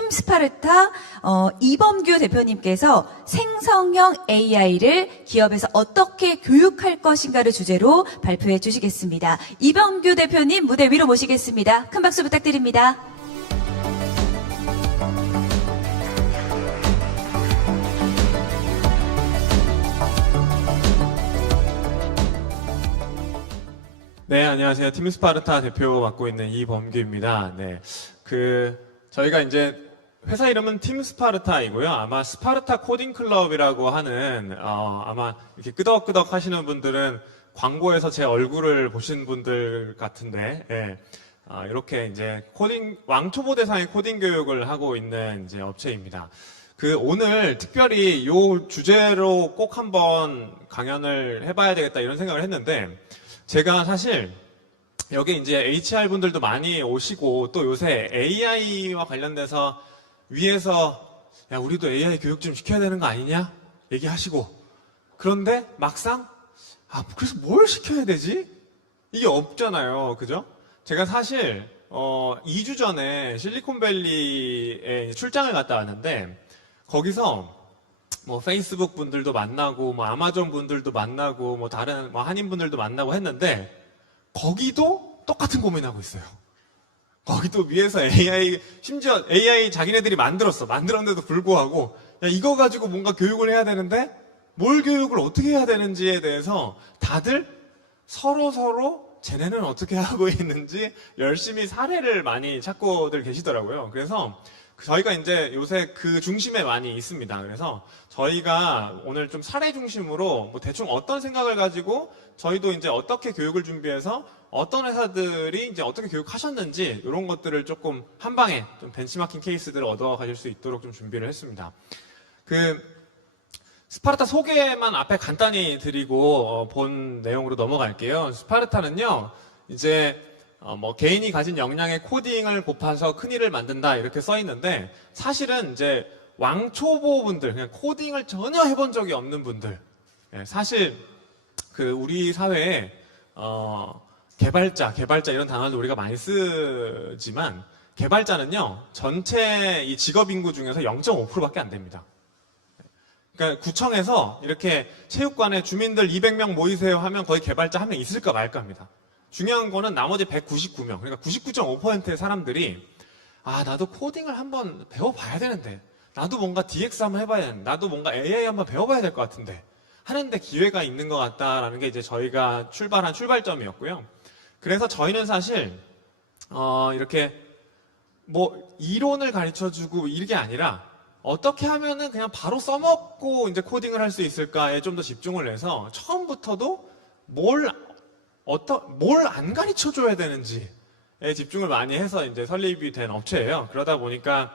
팀 스파르타 이범규 대표님께서 생성형 AI를 기업에서 어떻게 교육할 것인가를 주제로 발표해 주시겠습니다. 이범규 대표님 무대 위로 모시겠습니다. 큰 박수 부탁드립니다. 네, 안녕하세요. 팀 스파르타 대표 맡고 있는 이범규입니다. 네. 저희가 이제 회사 이름은 팀 스파르타이고요. 아마 스파르타 코딩 클럽이라고 하는, 아마 이렇게 끄덕끄덕 하시는 분들은 광고에서 제 얼굴을 보신 분들 같은데, 예. 이렇게 이제 왕초보 대상의 코딩 교육을 하고 있는 이제 업체입니다. 오늘 특별히 요 주제로 꼭 한번 강연을 해봐야 되겠다 이런 생각을 했는데, 제가 사실 여기 이제 HR 분들도 많이 오시고 또 요새 AI와 관련돼서 위에서 야 우리도 AI 교육 좀 시켜야 되는 거 아니냐 얘기하시고 그런데 막상 그래서 뭘 시켜야 되지? 이게 없잖아요. 그죠? 제가 사실 2주 전에 실리콘밸리에 출장을 갔다 왔는데 거기서 뭐 페이스북 분들도 만나고 뭐 아마존 분들도 만나고 뭐 다른 뭐 한인 분들도 만나고 했는데 거기도 똑같은 고민하고 있어요. 거기도 위에서 AI 심지어 AI 자기네들이 만들었는데도 불구하고 야 이거 가지고 뭔가 교육을 해야 되는데 뭘 교육을 어떻게 해야 되는지에 대해서 다들 서로 쟤네는 어떻게 하고 있는지 열심히 사례를 많이 찾고들 계시더라고요. 그래서 저희가 이제 요새 그 중심에 많이 있습니다. 그래서 저희가 오늘 좀 사례 중심으로 뭐 대충 어떤 생각을 가지고 저희도 이제 어떻게 교육을 준비해서 어떤 회사들이 이제 어떻게 교육하셨는지 이런 것들을 조금 한 방에 좀 벤치마킹 케이스들을 얻어 가실 수 있도록 좀 준비를 했습니다. 스파르타 소개만 앞에 간단히 드리고 본 내용으로 넘어갈게요. 스파르타는요, 이제 뭐 개인이 가진 역량의 코딩을 곱해서 큰일을 만든다 이렇게 써 있는데 사실은 이제 왕초보분들 그냥 코딩을 전혀 해본 적이 없는 분들 사실 우리 사회에 개발자 이런 단어도 우리가 많이 쓰지만 개발자는요 전체 이 직업 인구 중에서 0.5%밖에 안 됩니다. 그러니까 구청에서 이렇게 체육관에 주민들 200명 모이세요 하면 거의 개발자 한 명 있을까 말까 합니다. 중요한 거는 나머지 199명, 그러니까 99.5%의 사람들이 나도 코딩을 한번 배워봐야 되는데 나도 뭔가 DX 한번 해봐야 되는데 나도 뭔가 AI 한번 배워봐야 될 것 같은데 하는데 기회가 있는 것 같다라는 게 이제 저희가 출발한 출발점이었고요. 그래서 저희는 사실 이렇게 뭐 이론을 가르쳐주고 이게 아니라 어떻게 하면은 그냥 바로 써먹고 이제 코딩을 할 수 있을까에 좀 더 집중을 해서 처음부터도 뭘 안 가르쳐 줘야 되는지에 집중을 많이 해서 이제 설립이 된 업체예요. 그러다 보니까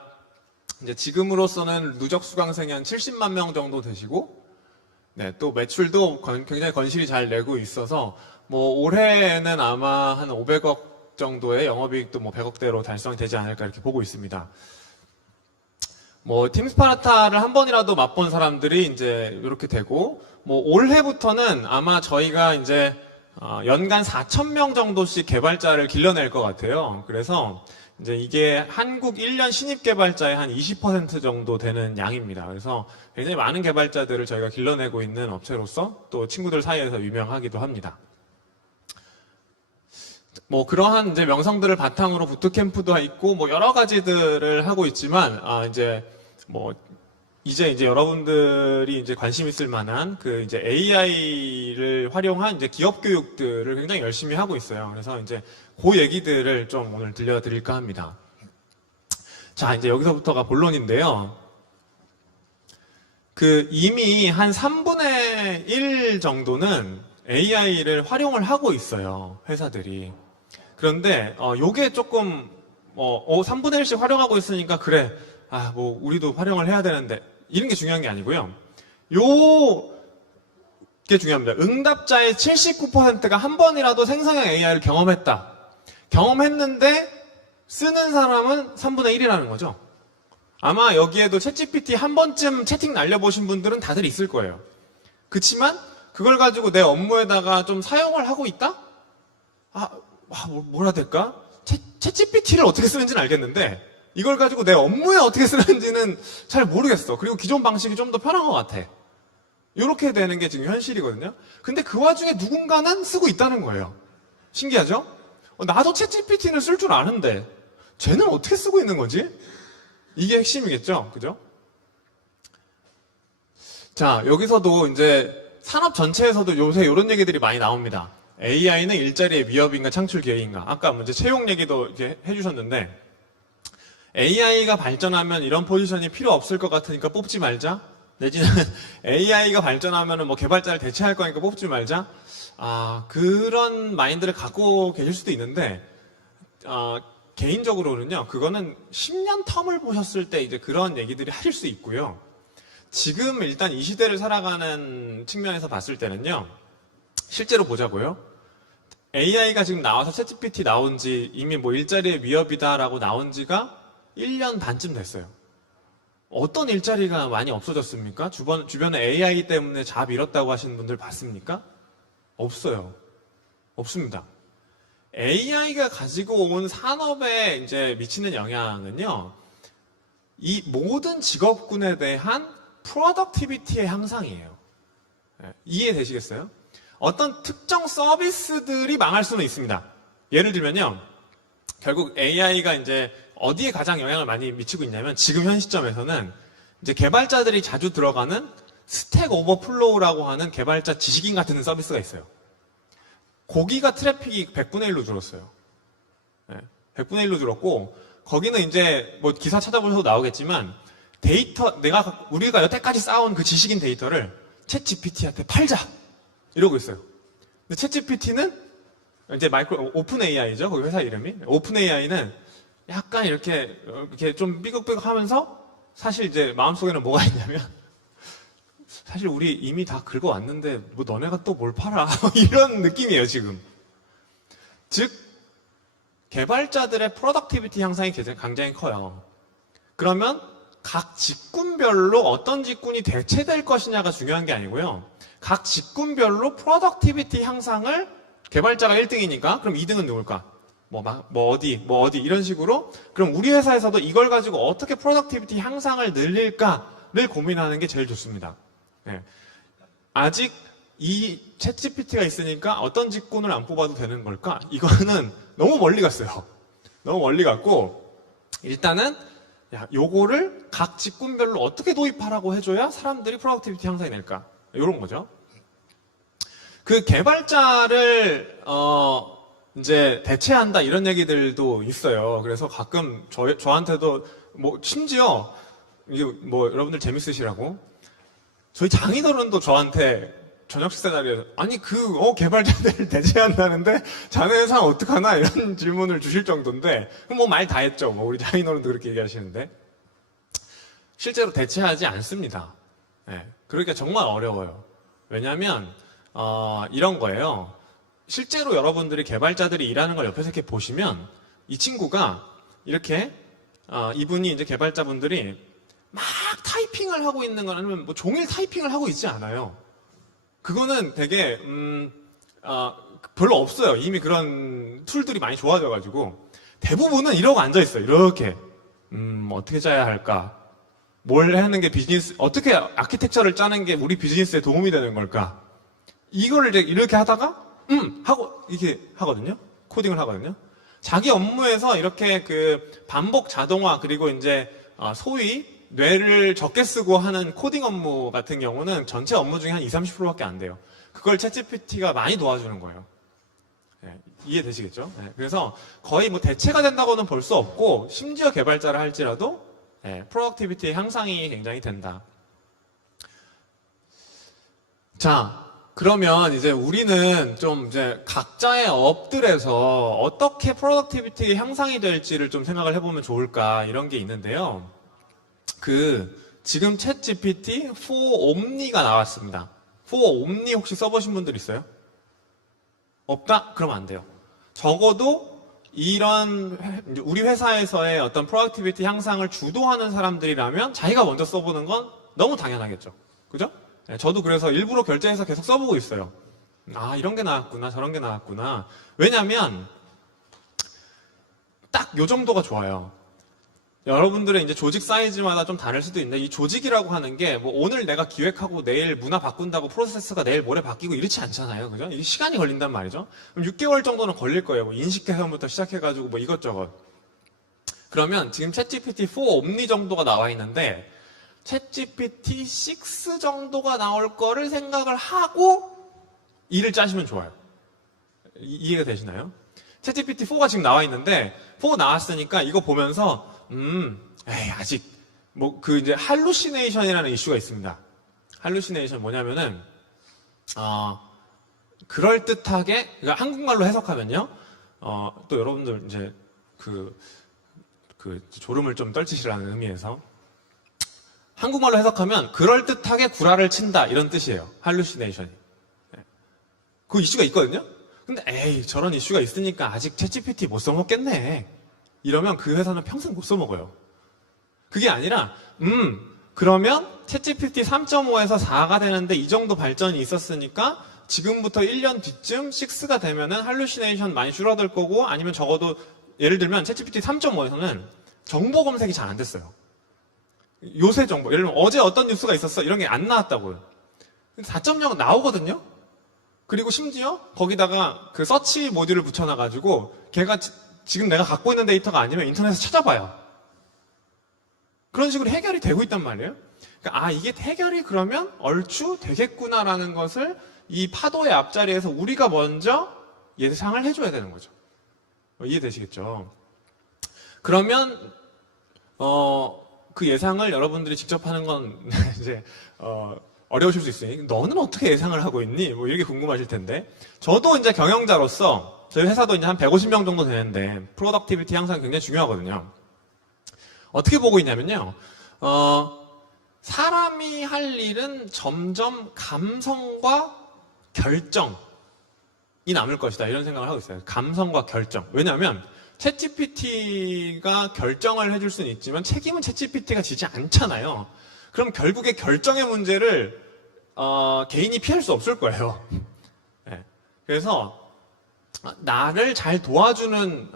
이제 지금으로서는 누적 수강생이 한 70만 명 정도 되시고, 네, 또 매출도 굉장히 건실히 잘 내고 있어서, 뭐, 올해는 아마 한 500억 정도의 영업이익도 뭐 100억대로 달성이 되지 않을까 이렇게 보고 있습니다. 뭐, 팀 스파르타를 한 번이라도 맛본 사람들이 이제 이렇게 되고, 뭐, 올해부터는 아마 저희가 이제 연간 4,000명 정도씩 개발자를 길러낼 것 같아요. 그래서 이제 이게 한국 1년 신입 개발자의 한 20% 정도 되는 양입니다. 그래서 굉장히 많은 개발자들을 저희가 길러내고 있는 업체로서 또 친구들 사이에서 유명하기도 합니다. 뭐 그러한 이제 명성들을 바탕으로 부트캠프도 있고 뭐 여러 가지들을 하고 있지만 이제 여러분들이 이제 관심 있을 만한 이제 AI를 활용한 이제 기업 교육들을 굉장히 열심히 하고 있어요. 그래서 이제 그 얘기들을 좀 오늘 들려드릴까 합니다. 자, 이제 여기서부터가 본론인데요. 이미 한 3분의 1 정도는 AI를 활용을 하고 있어요. 회사들이. 그런데, 요게 조금, 3분의 1씩 활용하고 있으니까 그래. 뭐, 우리도 활용을 해야 되는데, 이런 게 중요한 게 아니고요. 요게 중요합니다. 응답자의 79%가 한 번이라도 생성형 AI를 경험했는데 쓰는 사람은 3분의 1이라는 거죠. 아마 여기에도 챗GPT 한 번쯤 채팅 날려보신 분들은 다들 있을 거예요. 그치만 그걸 가지고 내 업무에다가 좀 사용을 하고 있다? 뭐라 될까? 챗GPT를 어떻게 쓰는지는 알겠는데 이걸 가지고 내 업무에 어떻게 쓰는지는 잘 모르겠어. 그리고 기존 방식이 좀 더 편한 것 같아. 이렇게 되는 게 지금 현실이거든요. 근데 그 와중에 누군가는 쓰고 있다는 거예요. 신기하죠? 나도 챗GPT는 쓸 줄 아는데 쟤는 어떻게 쓰고 있는 거지? 이게 핵심이겠죠? 그죠? 자, 여기서도 이제 산업 전체에서도 요새 이런 얘기들이 많이 나옵니다. AI는 일자리의 위협인가 창출 기회인가. 아까 문제 채용 얘기도 이렇게 해주셨는데 AI가 발전하면 이런 포지션이 필요 없을 것 같으니까 뽑지 말자. 내지는 AI가 발전하면 뭐 개발자를 대체할 거니까 뽑지 말자. 그런 마인드를 갖고 계실 수도 있는데 개인적으로는요, 그거는 10년 텀을 보셨을 때 이제 그런 얘기들이 하실 수 있고요. 지금 일단 이 시대를 살아가는 측면에서 봤을 때는요, 실제로 보자고요. AI가 지금 나와서 챗GPT 나온 지 이미 뭐 일자리의 위협이다라고 나온 지가 1년 반쯤 됐어요. 어떤 일자리가 많이 없어졌습니까? 주변에 AI 때문에 잡 잃었다고 하시는 분들 봤습니까? 없어요. 없습니다. AI가 가지고 온 산업에 이제 미치는 영향은요, 이 모든 직업군에 대한 프로덕티비티의 향상이에요. 이해되시겠어요? 어떤 특정 서비스들이 망할 수는 있습니다. 예를 들면요, 결국 AI가 이제 어디에 가장 영향을 많이 미치고 있냐면 지금 현 시점에서는 이제 개발자들이 자주 들어가는 스택 오버플로우라고 하는 개발자 지식인 같은 서비스가 있어요. 거기가 트래픽이 100분의 1로 줄었어요. 100분의 1로 줄었고, 거기는 이제 뭐 기사 찾아보셔도 나오겠지만 데이터, 우리가 여태까지 쌓아온 그 지식인 데이터를 챗 GPT한테 팔자! 이러고 있어요. 근데 챗 GPT는 이제 오픈 AI죠. 거기 회사 이름이. 오픈 AI는 약간 이렇게 좀 삐걱삐걱 하면서 사실 이제 마음속에는 뭐가 있냐면 사실 우리 이미 다 긁어왔는데 뭐 너네가 또 뭘 팔아. 이런 느낌이에요, 지금. 즉, 개발자들의 프로덕티비티 향상이 굉장히 커요. 그러면 각 직군별로 어떤 직군이 대체될 것이냐가 중요한 게 아니고요. 각 직군별로 프로덕티비티 향상을 개발자가 1등이니까 그럼 2등은 누굴까? 뭐 어디 이런 식으로 그럼 우리 회사에서도 이걸 가지고 어떻게 프로덕티비티 향상을 늘릴까를 고민하는 게 제일 좋습니다. 네. 아직 이 챗GPT가 있으니까 어떤 직군을 안 뽑아도 되는 걸까? 이거는 너무 멀리 갔어요. 너무 멀리 갔고 일단은 요거를 각 직군별로 어떻게 도입하라고 해줘야 사람들이 프로덕티비티 향상이 될까? 이런 거죠. 그 개발자를 이제 대체한다 이런 얘기들도 있어요. 그래서 가끔 저한테도 뭐 심지어 이게 뭐 여러분들 재밌으시라고 저희 장인어른도 저한테 저녁 식사 자리에서 아니 개발자들을 대체한다는데 자네 회사 어떡하나 이런 질문을 주실 정도인데 그럼 뭐 말 다 했죠. 뭐 우리 장인어른도 그렇게 얘기하시는데 실제로 대체하지 않습니다. 네. 그러니까 정말 어려워요. 왜냐하면 이런 거예요. 실제로 여러분들이 개발자들이 일하는 걸 옆에서 이렇게 보시면 이 친구가 이렇게 이분이 이제 개발자분들이 막 타이핑을 하고 있는 건 아니면 뭐 종일 타이핑을 하고 있지 않아요. 그거는 되게 별로 없어요. 이미 그런 툴들이 많이 좋아져가지고 대부분은 이러고 앉아 있어요. 이렇게 어떻게 짜야 할까? 뭘 하는 게 어떻게 아키텍처를 짜는 게 우리 비즈니스에 도움이 되는 걸까? 이거를 이렇게 하다가 하고 이렇게 하거든요. 코딩을 하거든요. 자기 업무에서 이렇게 그 반복 자동화 그리고 이제 소위 뇌를 적게 쓰고 하는 코딩 업무 같은 경우는 전체 업무 중에 한 20-30%밖에 안 돼요. 그걸 챗GPT가 많이 도와주는 거예요. 네, 이해되시겠죠? 네, 그래서 거의 뭐 대체가 된다고는 볼 수 없고 심지어 개발자를 할지라도 프로덕티비티의 향상이 굉장히 된다. 자, 그러면 이제 우리는 좀 이제 각자의 업들에서 어떻게 프로덕티비티 향상이 될지를 좀 생각을 해보면 좋을까 이런 게 있는데요. 지금 챗 GPT 4 옴니가 나왔습니다. 4 옴니 혹시 써보신 분들 있어요? 없다? 그러면 안 돼요. 적어도 이런 우리 회사에서의 어떤 프로덕티비티 향상을 주도하는 사람들이라면 자기가 먼저 써보는 건 너무 당연하겠죠. 그죠? 저도 그래서 일부러 결제해서 계속 써보고 있어요. 이런 게 나왔구나, 저런 게 나왔구나. 왜냐면 딱 요 정도가 좋아요. 여러분들의 이제 조직 사이즈마다 좀 다를 수도 있는데 이 조직이라고 하는 게 뭐 오늘 내가 기획하고 내일 문화 바꾼다고 프로세스가 내일 모레 바뀌고 이렇지 않잖아요. 그죠? 이게 시간이 걸린단 말이죠. 그럼 6개월 정도는 걸릴 거예요. 뭐 인식 개선부터 시작해가지고 뭐 이것저것. 그러면 지금 챗GPT 4 옴니 정도가 나와 있는데 챗GPT 6 정도가 나올 거를 생각을 하고 일을 짜시면 좋아요. 이해가 되시나요? 챗GPT 4가 지금 나와 있는데 4 나왔으니까 이거 보면서 에이 아직 뭐 그 이제 할루시네이션이라는 이슈가 있습니다. 할루시네이션 뭐냐면은 그럴 듯하게 그러니까 한국말로 해석하면요. 또 여러분들 이제 그 졸음을 좀 떨치시라는 의미에서 한국말로 해석하면 그럴 듯하게 구라를 친다 이런 뜻이에요. 할루시네이션이. 그 이슈가 있거든요. 근데 에이 저런 이슈가 있으니까 아직 챗GPT 못 써먹겠네. 이러면 그 회사는 평생 못 써먹어요. 그게 아니라 그러면 챗GPT 3.5에서 4가 되는데 이 정도 발전이 있었으니까 지금부터 1년 뒤쯤 6가 되면은 할루시네이션 많이 줄어들 거고 아니면 적어도 예를 들면 챗GPT 3.5에서는 정보 검색이 잘 안 됐어요. 요새 정보, 예를 들면 어제 어떤 뉴스가 있었어 이런 게 안 나왔다고요. 4.0은 나오거든요. 그리고 심지어 거기다가 그 서치 모듈을 붙여놔가지고 걔가 지금 내가 갖고 있는 데이터가 아니면 인터넷에서 찾아봐요. 그런 식으로 해결이 되고 있단 말이에요. 그러니까 이게 해결이 그러면 얼추 되겠구나라는 것을 이 파도의 앞자리에서 우리가 먼저 예상을 해줘야 되는 거죠. 이해되시겠죠? 그러면 그 예상을 여러분들이 직접 하는 건 이제 어려우실 수 있으니 너는 어떻게 예상을 하고 있니? 뭐 이렇게 궁금하실 텐데 저도 이제 경영자로서 저희 회사도 이제 한 150명 정도 되는데 프로덕티비티 향상 굉장히 중요하거든요. 어떻게 보고 있냐면요. 사람이 할 일은 점점 감성과 결정이 남을 것이다. 이런 생각을 하고 있어요. 감성과 결정. 왜냐하면 챗GPT가 결정을 해줄 수는 있지만 책임은 챗GPT가 지지 않잖아요. 그럼 결국에 결정의 문제를 개인이 피할 수 없을 거예요. 네. 그래서 나를 잘 도와주는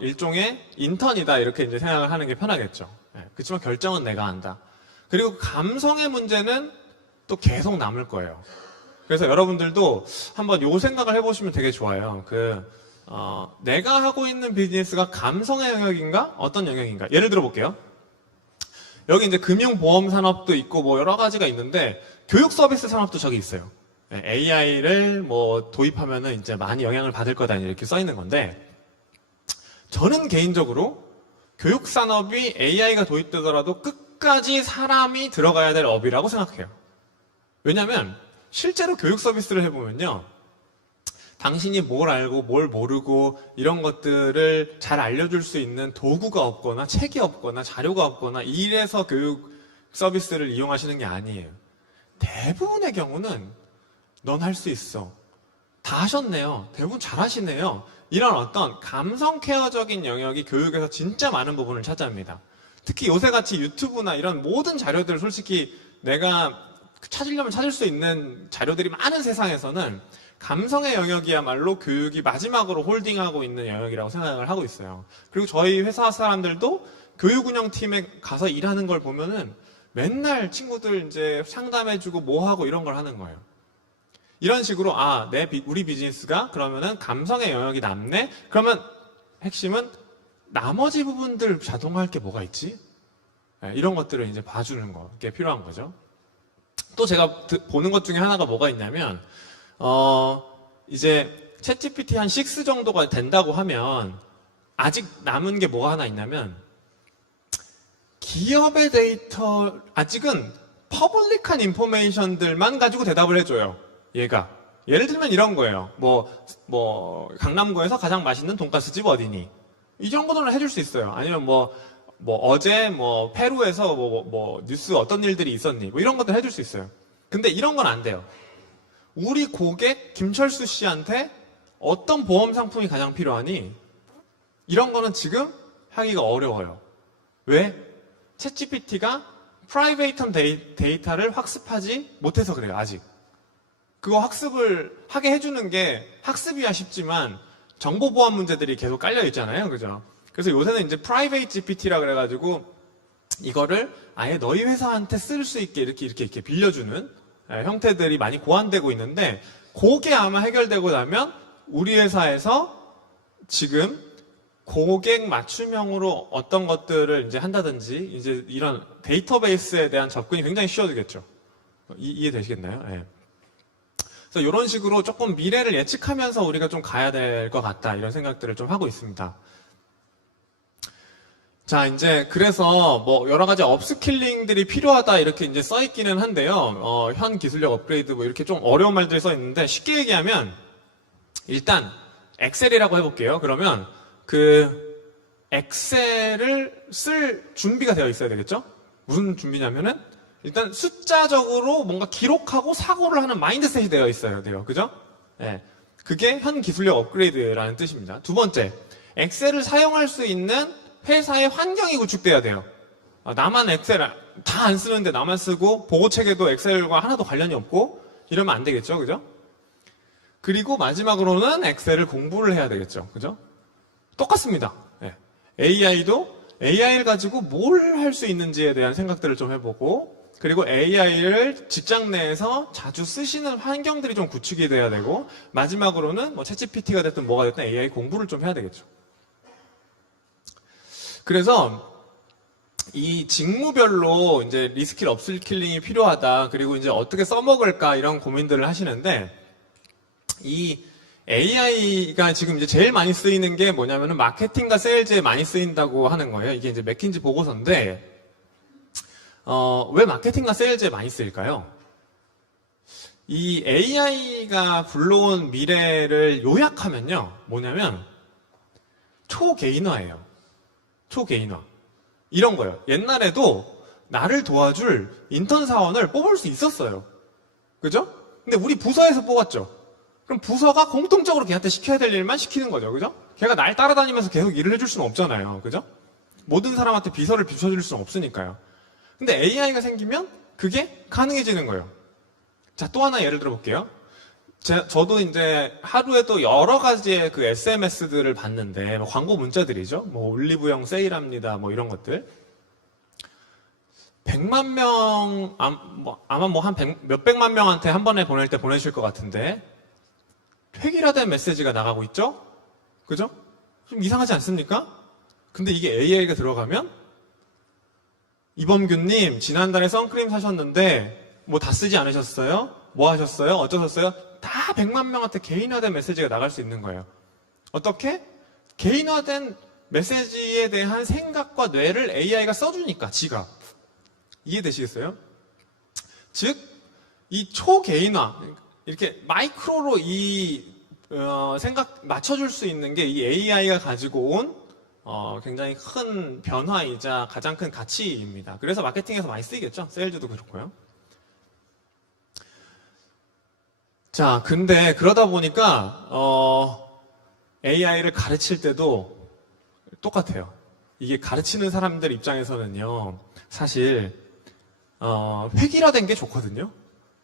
일종의 인턴이다 이렇게 이제 생각을 하는 게 편하겠죠. 네. 그렇지만 결정은 내가 한다. 그리고 감성의 문제는 또 계속 남을 거예요. 그래서 여러분들도 한번 요 생각을 해보시면 되게 좋아요. 내가 하고 있는 비즈니스가 감성의 영역인가? 어떤 영역인가? 예를 들어 볼게요. 여기 이제 금융보험 산업도 있고 뭐 여러 가지가 있는데 교육 서비스 산업도 저기 있어요. AI를 뭐 도입하면은 이제 많이 영향을 받을 거다 이렇게 써 있는 건데 저는 개인적으로 교육 산업이 AI가 도입되더라도 끝까지 사람이 들어가야 될 업이라고 생각해요. 왜냐하면 실제로 교육 서비스를 해보면요. 당신이 뭘 알고 뭘 모르고 이런 것들을 잘 알려줄 수 있는 도구가 없거나 책이 없거나 자료가 없거나 이래서 교육 서비스를 이용하시는 게 아니에요. 대부분의 경우는 넌 할 수 있어. 다 하셨네요. 대부분 잘하시네요. 이런 어떤 감성 케어적인 영역이 교육에서 진짜 많은 부분을 차지합니다. 특히 요새같이 유튜브나 이런 모든 자료들을 솔직히 내가 찾으려면 찾을 수 있는 자료들이 많은 세상에서는 감성의 영역이야말로 교육이 마지막으로 홀딩하고 있는 영역이라고 생각을 하고 있어요. 그리고 저희 회사 사람들도 교육운영팀에 가서 일하는 걸 보면은 맨날 친구들 이제 상담해주고 뭐하고 이런 걸 하는 거예요. 이런 식으로 우리 비즈니스가 그러면은 감성의 영역이 남네? 그러면 핵심은 나머지 부분들 자동화할 게 뭐가 있지? 이런 것들을 이제 봐주는 거, 게 필요한 거죠. 또 제가 보는 것 중에 하나가 뭐가 있냐면 이제 챗GPT 한 6 정도가 된다고 하면 아직 남은 게 뭐가 하나 있냐면 기업의 데이터 아직은 퍼블릭한 인포메이션들만 가지고 대답을 해줘요. 얘가 예를 들면 이런 거예요. 뭐 강남구에서 가장 맛있는 돈가스집 어디니? 이 정도는 해줄 수 있어요. 아니면 어제 페루에서 뉴스 어떤 일들이 있었니? 뭐 이런 것들 해줄 수 있어요. 근데 이런 건 안 돼요. 우리 고객 김철수 씨한테 어떤 보험 상품이 가장 필요하니? 이런 거는 지금 하기가 어려워요. 왜? 챗GPT가 프라이베이트한 데이터를 학습하지 못해서 그래요. 아직. 그거 학습을 하게 해주는 게 학습이야 쉽지만 정보보안 문제들이 계속 깔려 있잖아요. 그죠? 그래서 요새는 이제 프라이베이트 GPT라 그래가지고 이거를 아예 너희 회사한테 쓸 수 있게 이렇게 빌려주는 형태들이 많이 고안되고 있는데, 그게 아마 해결되고 나면 우리 회사에서 지금 고객 맞춤형으로 어떤 것들을 이제 한다든지, 이제 이런 데이터베이스에 대한 접근이 굉장히 쉬워지겠죠. 이해되시겠나요? 네. 그래서 이런 식으로 조금 미래를 예측하면서 우리가 좀 가야 될 것 같다, 이런 생각들을 좀 하고 있습니다. 자, 이제 그래서 뭐 여러 가지 업스킬링들이 필요하다 이렇게 이제 써 있기는 한데요. 현 기술력 업그레이드 뭐 이렇게 좀 어려운 말들이 써 있는데, 쉽게 얘기하면 일단 엑셀이라고 해볼게요. 그러면 그 엑셀을 쓸 준비가 되어 있어야 되겠죠? 무슨 준비냐면은 일단 숫자적으로 뭔가 기록하고 사고를 하는 마인드셋이 되어 있어야 돼요. 그죠? 네. 그게 현 기술력 업그레이드라는 뜻입니다. 두 번째, 엑셀을 사용할 수 있는 회사의 환경이 구축돼야 돼요. 나만 엑셀 다 안 쓰는데 나만 쓰고 보고 체계도 엑셀과 하나도 관련이 없고 이러면 안 되겠죠. 그죠? 그리고 마지막으로는 엑셀을 공부를 해야 되겠죠. 그죠? 똑같습니다. 네. AI도 AI를 가지고 뭘 할 수 있는지에 대한 생각들을 좀 해보고, 그리고 AI를 직장 내에서 자주 쓰시는 환경들이 좀 구축이 돼야 되고, 마지막으로는 뭐 챗GPT가 됐든 뭐가 됐든 AI 공부를 좀 해야 되겠죠. 그래서 이 직무별로 이제 리스킬, 업스킬링이 필요하다. 그리고 이제 어떻게 써먹을까 이런 고민들을 하시는데, 이 AI가 지금 이제 제일 많이 쓰이는 게 뭐냐면은 마케팅과 세일즈에 많이 쓰인다고 하는 거예요. 이게 이제 맥킨지 보고서인데, 왜 마케팅과 세일즈에 많이 쓰일까요? 이 AI가 불러온 미래를 요약하면요, 뭐냐면 초개인화예요. 초개인화. 이런 거예요. 옛날에도 나를 도와줄 인턴 사원을 뽑을 수 있었어요. 그죠? 근데 우리 부서에서 뽑았죠. 그럼 부서가 공통적으로 걔한테 시켜야 될 일만 시키는 거죠. 그죠? 걔가 날 따라다니면서 계속 일을 해줄 수는 없잖아요. 그죠? 모든 사람한테 비서를 비춰줄 수는 없으니까요. 근데 AI가 생기면 그게 가능해지는 거예요. 자, 또 하나 예를 들어볼게요. 저도 이제 하루에도 여러 가지의 그 SMS들을 봤는데, 뭐 광고 문자들이죠. 뭐 올리브영 세일합니다. 뭐 이런 것들. 100만 명, 아마 뭐 한 몇백만 명한테 한 번에 보낼 때 보내실 것 같은데, 획일화된 메시지가 나가고 있죠? 그죠? 좀 이상하지 않습니까? 근데 이게 AI가 들어가면, 이범규님, 지난달에 선크림 사셨는데, 뭐 다 쓰지 않으셨어요? 뭐 하셨어요? 어쩌셨어요? 다 100만 명한테 개인화된 메시지가 나갈 수 있는 거예요. 어떻게? 개인화된 메시지에 대한 생각과 뇌를 AI가 써주니까, 지가. 이해되시겠어요? 즉, 이 초개인화, 이렇게 마이크로로 생각 맞춰줄 수 있는 게 이 AI가 가지고 온 굉장히 큰 변화이자 가장 큰 가치입니다. 그래서 마케팅에서 많이 쓰이겠죠? 세일즈도 그렇고요. 자, 근데 그러다 보니까 AI를 가르칠 때도 똑같아요. 이게 가르치는 사람들 입장에서는요, 사실 획일화된 게 좋거든요.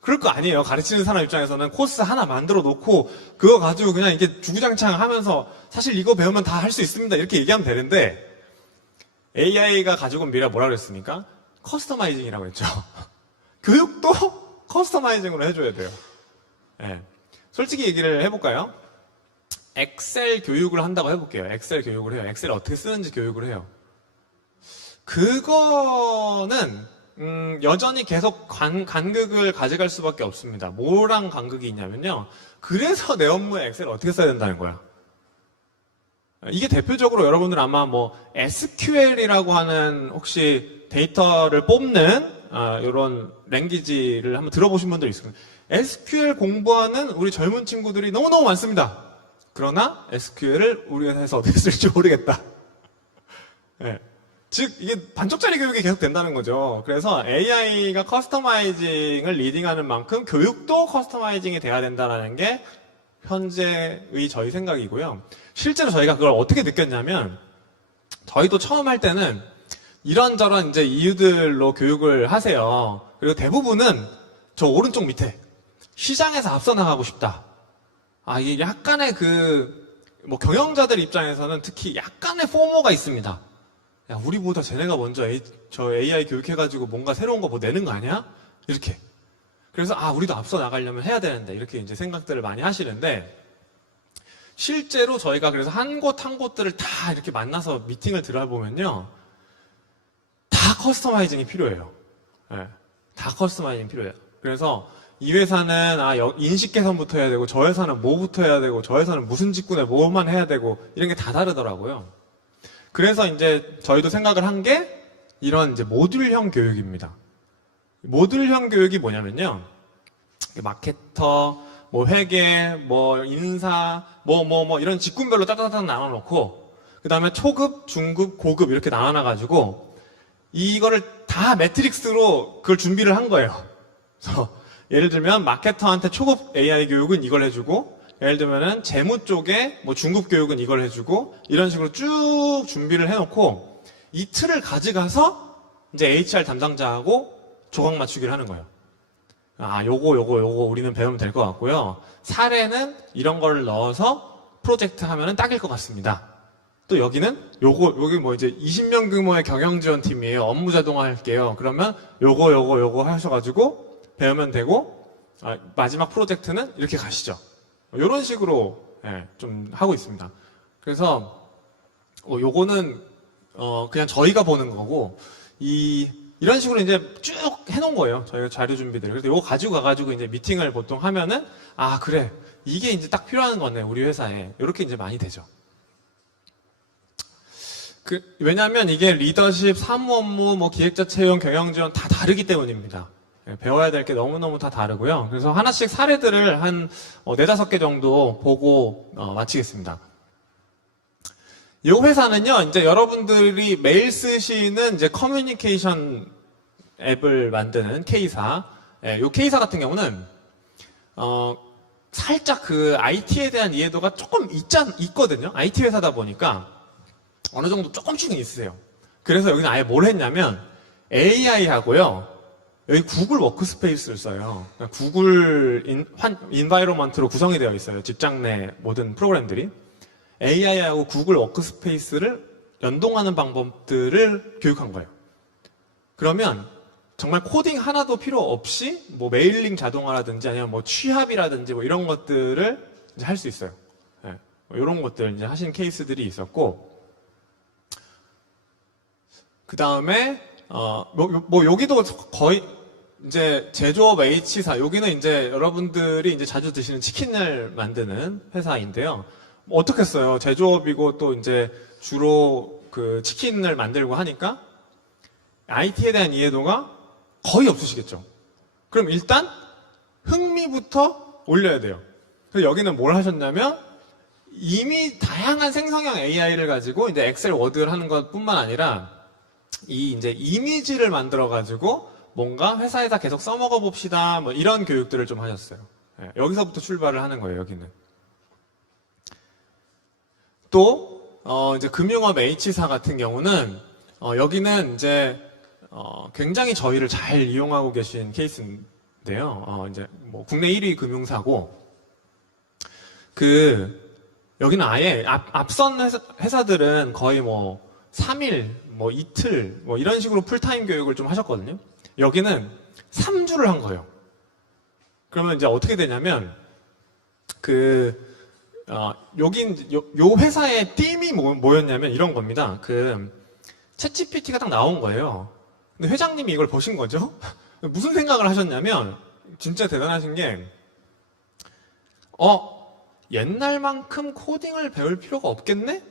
그럴 거 아니에요. 가르치는 사람 입장에서는 코스 하나 만들어 놓고 그거 가지고 그냥 이게 주구장창 하면서 사실 이거 배우면 다 할 수 있습니다, 이렇게 얘기하면 되는데, AI가 가지고 온 미래가 뭐라 그랬습니까? 커스터마이징이라고 했죠. 교육도 커스터마이징으로 해줘야 돼요. 네. 솔직히 얘기를 해볼까요? 엑셀 교육을 한다고 해볼게요. 엑셀 교육을 해요. 엑셀을 어떻게 쓰는지 교육을 해요. 그거는 여전히 계속 간극을 가져갈 수밖에 없습니다. 뭐랑 간극이 있냐면요, 그래서 내 업무에 엑셀을 어떻게 써야 된다는 거야. 이게 대표적으로 여러분들 아마 뭐 SQL이라고 하는, 혹시 데이터를 뽑는 이런 랭귀지를 한번 들어보신 분들 있을 거예요. SQL 공부하는 우리 젊은 친구들이 너무너무 많습니다. 그러나 SQL을 우리 회사에서 어떻게 쓸지 모르겠다. 네. 즉, 이게 반쪽짜리 교육이 계속 된다는 거죠. 그래서 AI가 커스터마이징을 리딩하는 만큼 교육도 커스터마이징이 돼야 된다는 게 현재의 저희 생각이고요. 실제로 저희가 그걸 어떻게 느꼈냐면, 저희도 처음 할 때는 이런저런 이제 이유들로 교육을 하세요. 그리고 대부분은 저 오른쪽 밑에 시장에서 앞서 나가고 싶다. 이게 약간의 뭐 경영자들 입장에서는 특히 약간의 포모가 있습니다. 야, 우리보다 쟤네가 먼저 저 AI 교육해가지고 뭔가 새로운 거 뭐 내는 거 아니야? 이렇게. 그래서 우리도 앞서 나가려면 해야 되는데 이렇게 이제 생각들을 많이 하시는데 실제로 저희가 그래서 한 곳 한 곳들을 다 이렇게 만나서 미팅을 들어보면요. 다 커스터마이징이 필요해요. 네, 다 커스터마이징이 필요해요. 그래서 이 회사는 인식 개선부터 해야 되고 저 회사는 뭐부터 해야 되고 저 회사는 무슨 직군에 뭐만 해야 되고 이런 게 다 다르더라고요. 그래서 이제 저희도 생각을 한 게 이런 이제 모듈형 교육입니다. 모듈형 교육이 뭐냐면요. 마케터, 뭐 회계, 뭐 인사, 뭐 이런 직군별로 따다닥 나눠놓고 그 다음에 초급, 중급, 고급 이렇게 나눠놔가지고 이거를 다 매트릭스로 그걸 준비를 한 거예요. 그래서 예를 들면 마케터한테 초급 AI 교육은 이걸 해주고 예를 들면은 재무 쪽에 뭐 중급 교육은 이걸 해주고 이런 식으로 쭉 준비를 해놓고 이 틀을 가져가서 이제 HR 담당자하고 조각 맞추기를 하는 거예요. 요거 우리는 배우면 될 것 같고요. 사례는 이런 걸 넣어서 프로젝트 하면은 딱일 것 같습니다. 또 여기는 여기 뭐 이제 20명 규모의 경영지원팀이에요. 업무 자동화 할게요. 그러면 요거 하셔가지고 배우면 되고 마지막 프로젝트는 이렇게 가시죠. 이런 식으로 좀 하고 있습니다. 그래서 요거는 그냥 저희가 보는 거고 이런 식으로 이제 쭉 해놓은 거예요. 저희가 자료 준비들. 그래서 요거 가지고 가가지고 이제 미팅을 보통 하면은 그래 이게 이제 딱 필요한 거네 우리 회사에 이렇게 이제 많이 되죠. 왜냐하면 이게 리더십, 사무 업무, 뭐 기획자 채용, 경영 지원 다 다르기 때문입니다. 배워야 될 게 너무너무 다 다르고요. 그래서 하나씩 사례들을 한 4-5개 정도 보고 마치겠습니다. 이 회사는요, 이제 여러분들이 매일 쓰시는 이제 커뮤니케이션 앱을 만드는 K사. 이 K사 같은 경우는, 살짝 그 IT에 대한 이해도가 조금 있거든요. IT 회사다 보니까 어느 정도 조금씩은 있으세요. 그래서 여기는 아예 뭘 했냐면 AI하고요. 여기 구글 워크스페이스를 써요. 구글 인바이로먼트로 구성이 되어 있어요. 직장 내 모든 프로그램들이. AI하고 구글 워크스페이스를 연동하는 방법들을 교육한 거예요. 그러면 정말 코딩 하나도 필요 없이 뭐 메일링 자동화라든지 아니면 뭐 취합이라든지 뭐 이런 것들을 이제 할 수 있어요. 네. 이런 것들 이제 하신 케이스들이 있었고, 그 다음에 뭐 여기도 거의 이제 제조업 H사, 여기는 이제 여러분들이 이제 자주 드시는 치킨을 만드는 회사인데요. 어떻게 써요? 제조업이고 또 이제 주로 그 치킨을 만들고 하니까 IT에 대한 이해도가 거의 없으시겠죠. 그럼 일단 흥미부터 올려야 돼요. 그래서 여기는 뭘 하셨냐면 이미 다양한 생성형 AI를 가지고 이제 엑셀, 워드를 하는 것뿐만 아니라 이 이제 이미지를 만들어 가지고 뭔가 회사에다 계속 써먹어 봅시다. 뭐 이런 교육들을 좀 하셨어요. 네, 여기서부터 출발을 하는 거예요, 여기는. 또, 이제 금융업 H사 같은 경우는, 여기는 이제, 굉장히 저희를 잘 이용하고 계신 케이스인데요. 이제 뭐 국내 1위 금융사고, 여기는 아예 앞선 회사들은 거의 뭐 3일, 뭐 이틀, 뭐 이런 식으로 풀타임 교육을 좀 하셨거든요. 여기는 3주를 한 거예요. 그러면 이제 어떻게 되냐면, 요 회사의 팀이 뭐였냐면 이런 겁니다. 챗GPT가 딱 나온 거예요. 근데 회장님이 이걸 보신 거죠? 무슨 생각을 하셨냐면, 진짜 대단하신 게, 옛날만큼 코딩을 배울 필요가 없겠네?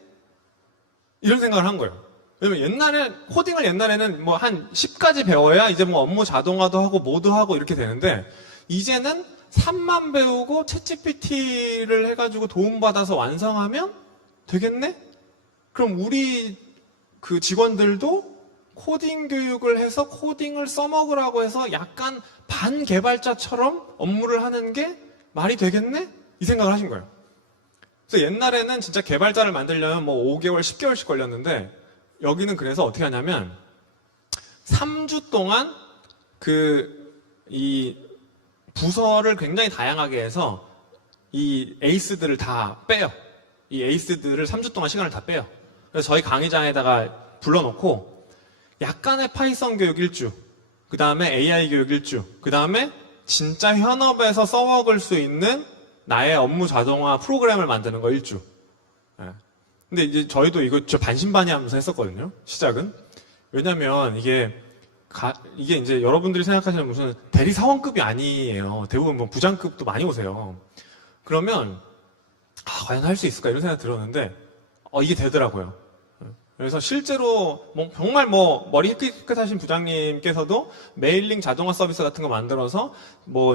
이런 생각을 한 거예요. 왜냐면 코딩을 옛날에는 뭐 한 10까지 배워야 이제 뭐 업무 자동화도 하고 뭐도 하고 이렇게 되는데, 이제는 3만 배우고 챗GPT를 해가지고 도움받아서 완성하면 되겠네? 그럼 우리 그 직원들도 코딩 교육을 해서 코딩을 써먹으라고 해서 약간 반개발자처럼 업무를 하는 게 말이 되겠네? 이 생각을 하신 거예요. 그래서 옛날에는 진짜 개발자를 만들려면 뭐 5개월, 10개월씩 걸렸는데, 여기는 그래서 어떻게 하냐면 3주 동안 이 부서를 굉장히 다양하게 해서 이 에이스들을 다 빼요. 이 에이스들을 3주 동안 시간을 다 빼요. 그래서 저희 강의장에다가 불러놓고 약간의 파이썬 교육 1주, 그 다음에 AI 교육 1주, 그 다음에 진짜 현업에서 써먹을 수 있는 나의 업무 자동화 프로그램을 만드는 거 1주. 예. 근데 이제 저희도 이거 저 반신반의하면서 했었거든요. 시작은. 왜냐면 이게 이제 여러분들이 생각하시는 무슨 대리 사원급이 아니에요. 대부분 뭐 부장급도 많이 오세요. 그러면 과연 할 수 있을까 이런 생각 들었는데 이게 되더라고요. 그래서 실제로 정말 머리 깨끗하신 부장님께서도 메일링 자동화 서비스 같은 거 만들어서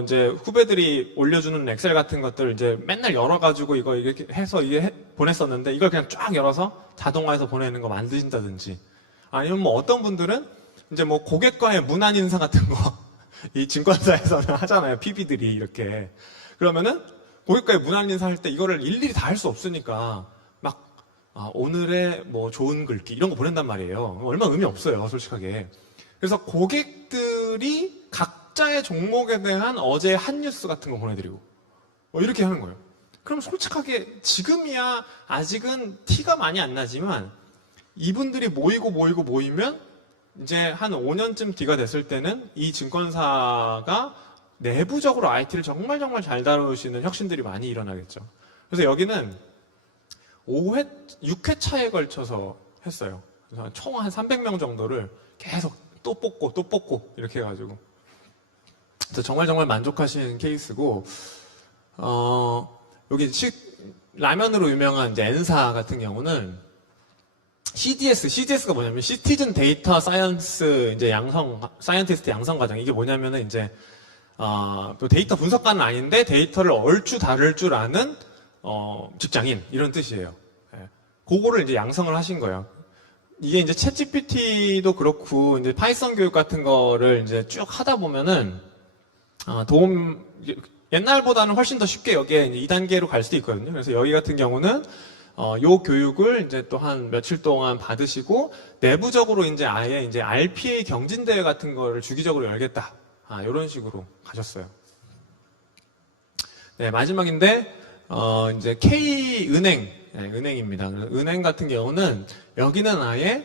이제 후배들이 올려주는 엑셀 같은 것들 이제 맨날 열어가지고 이거 이렇게 해서 보냈었는데 이걸 그냥 쫙 열어서 자동화해서 보내는 거 만드신다든지, 아니면 어떤 분들은 이제 고객과의 문안 인사 같은 거 이 증권사에서는 하잖아요. PB들이 이렇게. 그러면은 고객과의 문안 인사 할 때 이거를 일일이 다 할 수 없으니까 오늘의 좋은 글귀 이런 거 보낸단 말이에요. 얼마 의미 없어요, 솔직하게. 그래서 고객들이 각자의 종목에 대한 어제의 한 뉴스 같은 거 보내드리고 이렇게 하는 거예요. 그럼 솔직하게 지금이야 아직은 티가 많이 안 나지만 이분들이 모이면 이제 한 5년쯤 뒤가 됐을 때는 이 증권사가 내부적으로 IT를 정말 잘 다루시는 혁신들이 많이 일어나겠죠. 그래서 여기는 6회 차에 걸쳐서 했어요. 그래서 총 한 300명 정도를 계속 또 뽑고 이렇게 해가지고. 그래서 정말 만족하시는 케이스고, 여기 라면으로 유명한 이제 N사 같은 경우는 CDS가 뭐냐면 시티즌 데이터 사이언스 이제 사이언티스트 양성 과정. 이게 뭐냐면은 이제 또 데이터 분석가는 아닌데 데이터를 얼추 다룰 줄 아는 직장인 이런 뜻이에요. 예. 그거를 이제 양성을 하신 거예요. 이게 이제 챗GPT도 그렇고 이제 파이썬 교육 같은 거를 이제 쭉 하다 보면은 옛날보다는 훨씬 더 쉽게 여기에 2단계로 갈 수도 있거든요. 그래서 여기 같은 경우는 요 교육을 이제 또 한 며칠 동안 받으시고 내부적으로 이제 아예 이제 RPA 경진대회 같은 거를 주기적으로 열겠다. 이런 식으로 가셨어요. 네, 마지막인데 이제 K은행, 은행입니다. 은행 같은 경우는 여기는 아예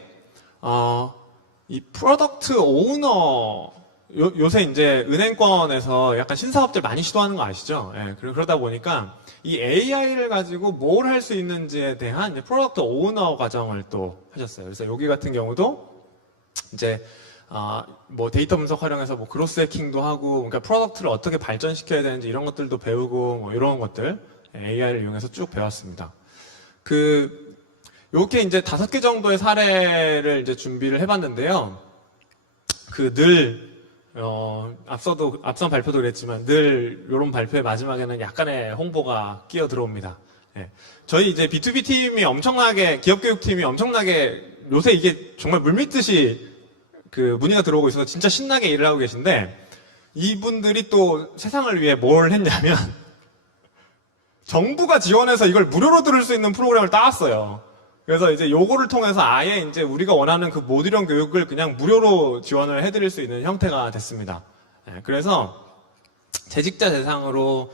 이 프로덕트 오너, 요새 이제 은행권에서 약간 신사업들 많이 시도하는 거 아시죠? 예, 그러다 보니까 이 AI를 가지고 뭘 할 수 있는지에 대한 이제 프로덕트 오너 과정을 또 하셨어요. 그래서 여기 같은 경우도 이제 데이터 분석 활용해서 그로스 해킹도 하고, 그러니까 프로덕트를 어떻게 발전시켜야 되는지 이런 것들도 배우고 이런 것들 AI를 이용해서 쭉 배웠습니다. 요렇게 이제 5개 정도의 사례를 이제 준비를 해봤는데요. 앞선 발표도 그랬지만 늘 이런 발표의 마지막에는 약간의 홍보가 끼어 들어옵니다. 예. 저희 이제 B2B 팀이 기업 교육 팀이 엄청나게 요새 이게 정말 물밀듯이 문의가 들어오고 있어서 진짜 신나게 일을 하고 계신데, 이분들이 또 세상을 위해 뭘 했냐면 정부가 지원해서 이걸 무료로 들을 수 있는 프로그램을 따왔어요. 그래서 이제 요거를 통해서 아예 이제 우리가 원하는 모듈형 교육을 그냥 무료로 지원을 해드릴 수 있는 형태가 됐습니다. 그래서 재직자 대상으로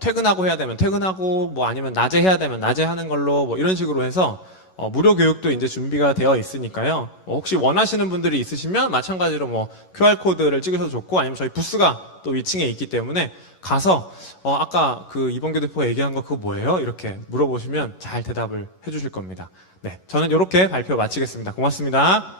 퇴근하고 해야 되면 퇴근하고, 아니면 낮에 해야 되면 낮에 하는 걸로 이런 식으로 해서 무료 교육도 이제 준비가 되어 있으니까요. 혹시 원하시는 분들이 있으시면 마찬가지로 QR코드를 찍으셔도 좋고, 아니면 저희 부스가 또 위층에 있기 때문에 가서 아까 이범규 대표 얘기한 거 그거 뭐예요? 이렇게 물어보시면 잘 대답을 해주실 겁니다. 네, 저는 이렇게 발표 마치겠습니다. 고맙습니다.